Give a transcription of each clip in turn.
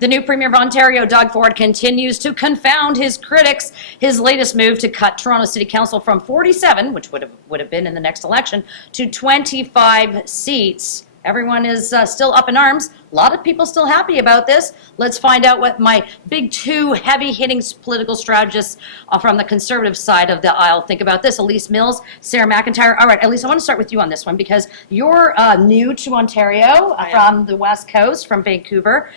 The new Premier of Ontario, Doug Ford, continues to confound his critics. His latest move to cut Toronto City Council from 47, which would have been in the next election, to 25 seats. Everyone is still up in arms. A lot of people still happy about this. Let's find out what my big two heavy-hitting political strategists from the Conservative side of the aisle think about this. Elise Mills, Sarah McIntyre. All right, Elise, I want to start with you on this one because you're new to Ontario from the West Coast, from Vancouver.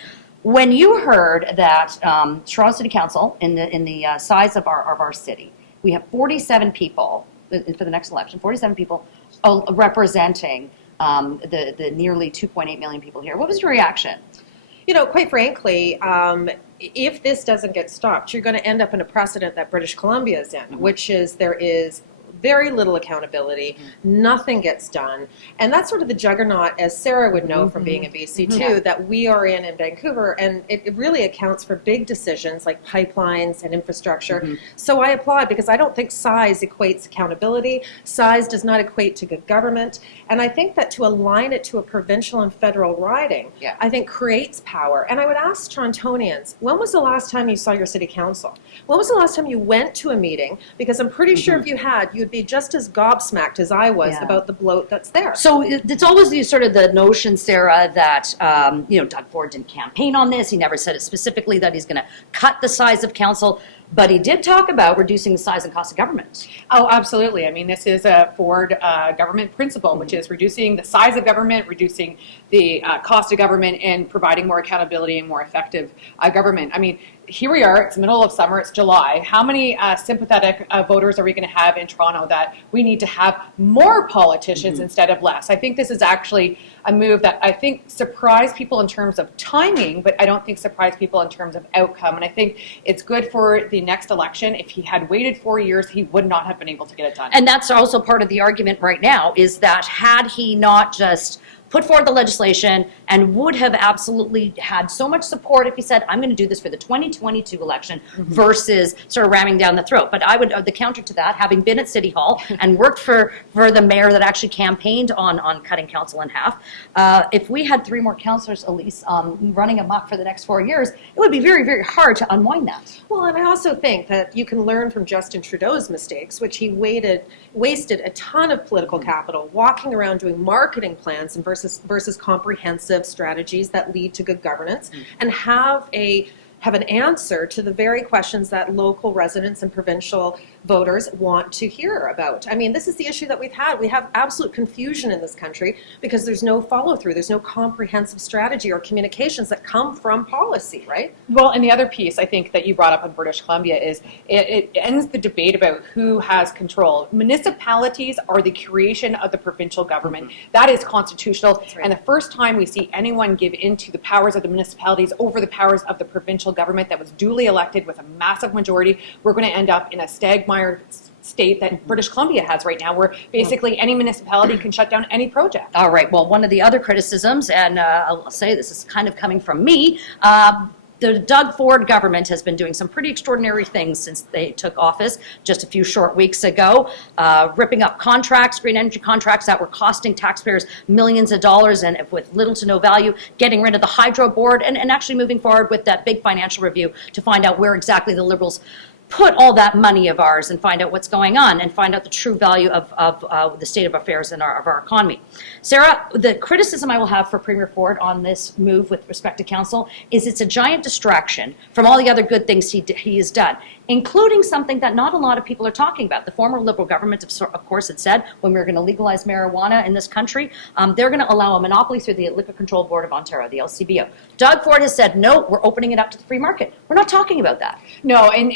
When you heard that Toronto City Council, in the size of our city, we have 47 people for the next election, 47 people representing the nearly 2.8 million people here. What was your reaction? You know, quite frankly, if this doesn't get stopped, you're going to end up in a precedent that British Columbia is in, which is there is very little accountability, nothing gets done. And that's sort of the juggernaut, as Sarah would know from being in BC too, that we are in Vancouver. And it really accounts for big decisions like pipelines and infrastructure. So I applaud, because I don't think size equates accountability. Size does not equate to good government. And I think that to align it to a provincial and federal riding, I think creates power. And I would ask Torontonians, when was the last time you saw your city council? When was the last time you went to a meeting? Because I'm pretty sure if you had, you'd be just as gobsmacked as I was about the bloat that's there. So it's always the notion, Sarah, that Doug Ford didn't campaign on this. He never said it specifically that he's going to cut the size of council. But he did talk about reducing the size and cost of government. Oh, absolutely. I mean, this is a Ford government principle, which is reducing the size of government, reducing the cost of government, and providing more accountability and more effective government. I mean, here we are, it's the middle of summer, it's July. How many sympathetic voters are we going to have in Toronto that we need to have more politicians instead of less? I think this is actually a move that I think surprised people in terms of timing, but I don't think surprised people in terms of outcome. And I think it's good for the next election. If he had waited 4 years, he would not have been able to get it done. And that's also part of the argument right now, is that had he not just put forward the legislation and would have absolutely had so much support if he said, I'm going to do this for the 2022 election versus sort of ramming down the throat. But I would, the counter to that, having been at City Hall and worked for the mayor that actually campaigned on cutting council in half, if we had 3 more councillors, Elise, running amok for the next 4 years, it would be very, very hard to unwind that. Well, and I also think that you can learn from Justin Trudeau's mistakes, which he wasted a ton of political capital walking around doing marketing plans and versus comprehensive strategies that lead to good governance, and have an answer to the very questions that local residents and provincial voters want to hear about. I mean, this is the issue that we've had. We have absolute confusion in this country because there's no follow-through. There's no comprehensive strategy or communications that come from policy, right? Well, and the other piece I think that you brought up in British Columbia is it ends the debate about who has control. Municipalities are the creation of the provincial government. That is constitutional. Right. And the first time we see anyone give in to the powers of the municipalities over the powers of the provincial government that was duly elected with a massive majority, we're going to end up in a stagmired state that British Columbia has right now, where basically any municipality can shut down any project. All right. Well, one of the other criticisms, and I'll say this is kind of coming from me, the Doug Ford government has been doing some pretty extraordinary things since they took office just a few short weeks ago, ripping up contracts, green energy contracts that were costing taxpayers millions of dollars and with little to no value, getting rid of the hydro board, and actually moving forward with that big financial review to find out where exactly the Liberals put all that money of ours and find out what's going on and find out the true value of the state of affairs in our economy. Sarah, the criticism I will have for Premier Ford on this move with respect to council is it's a giant distraction from all the other good things he has done, including something that not a lot of people are talking about. The former Liberal government, of course, had said when we were going to legalize marijuana in this country, they're going to allow a monopoly through the Liquor Control Board of Ontario, the LCBO. Doug Ford has said, no, we're opening it up to the free market. We're not talking about that. No, and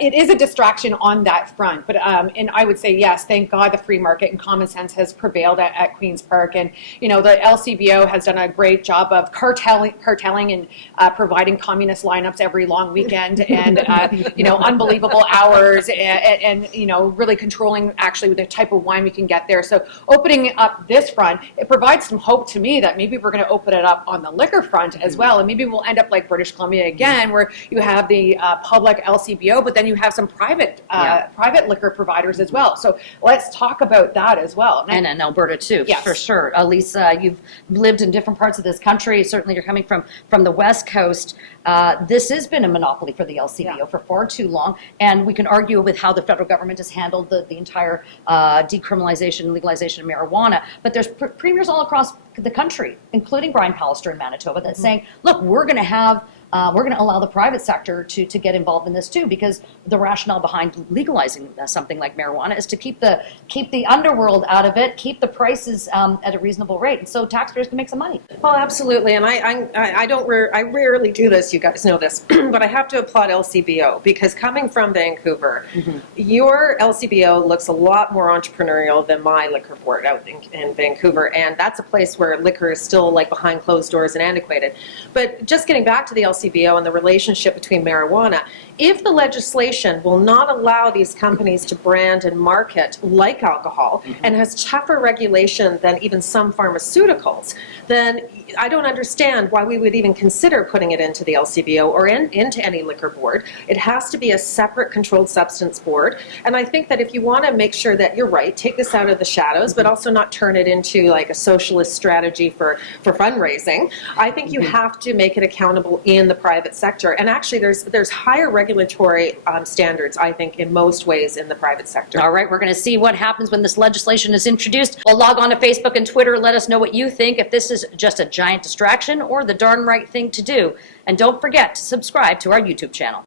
it is a distraction on that front. But and I would say, yes, thank God the free market and common sense has prevailed at Queen's Park. And, you know, the LCBO has done a great job of cartelling and providing communist lineups every long weekend and, you know, unbelievable hours and, you know, really controlling actually the type of wine we can get there. So opening up this front, it provides some hope to me that maybe we're going to open it up on the liquor front as well. And maybe we'll end up like British Columbia again, where you have the public LCBO, but then you have some private liquor providers as well. So let's talk about that as well. And in Alberta too, yes, for sure. Lisa, you've lived in different parts of this country. Certainly you're coming from the West Coast. This has been a monopoly for the LCBO for far too long, and we can argue with how the federal government has handled the entire decriminalization and legalization of marijuana, but there's premiers all across the country, including Brian Pallister in Manitoba, that's saying, look, we're going to allow the private sector to get involved in this too, because the rationale behind legalizing something like marijuana is to keep the underworld out of it, keep the prices at a reasonable rate, and so taxpayers can make some money. Well, absolutely, and I rarely do this. You guys know this, but I have to applaud LCBO because coming from Vancouver, your LCBO looks a lot more entrepreneurial than my liquor board out in Vancouver, and that's a place where liquor is still like behind closed doors and antiquated. But just getting back to the LCBO and the relationship between marijuana, if the legislation will not allow these companies to brand and market like alcohol and has tougher regulation than even some pharmaceuticals, then I don't understand why we would even consider putting it into the LCBO or into any liquor board. It has to be a separate controlled substance board. And I think that if you want to make sure that you're right, take this out of the shadows, but also not turn it into like a socialist strategy for fundraising, I think you have to make it accountable in the private sector. And actually there's higher regulatory standards, I think, in most ways in the private sector. All right, we're going to see what happens when this legislation is introduced. Well, log on to Facebook and Twitter. Let us know what you think, if this is just a giant distraction or the darn right thing to do. And don't forget to subscribe to our YouTube channel.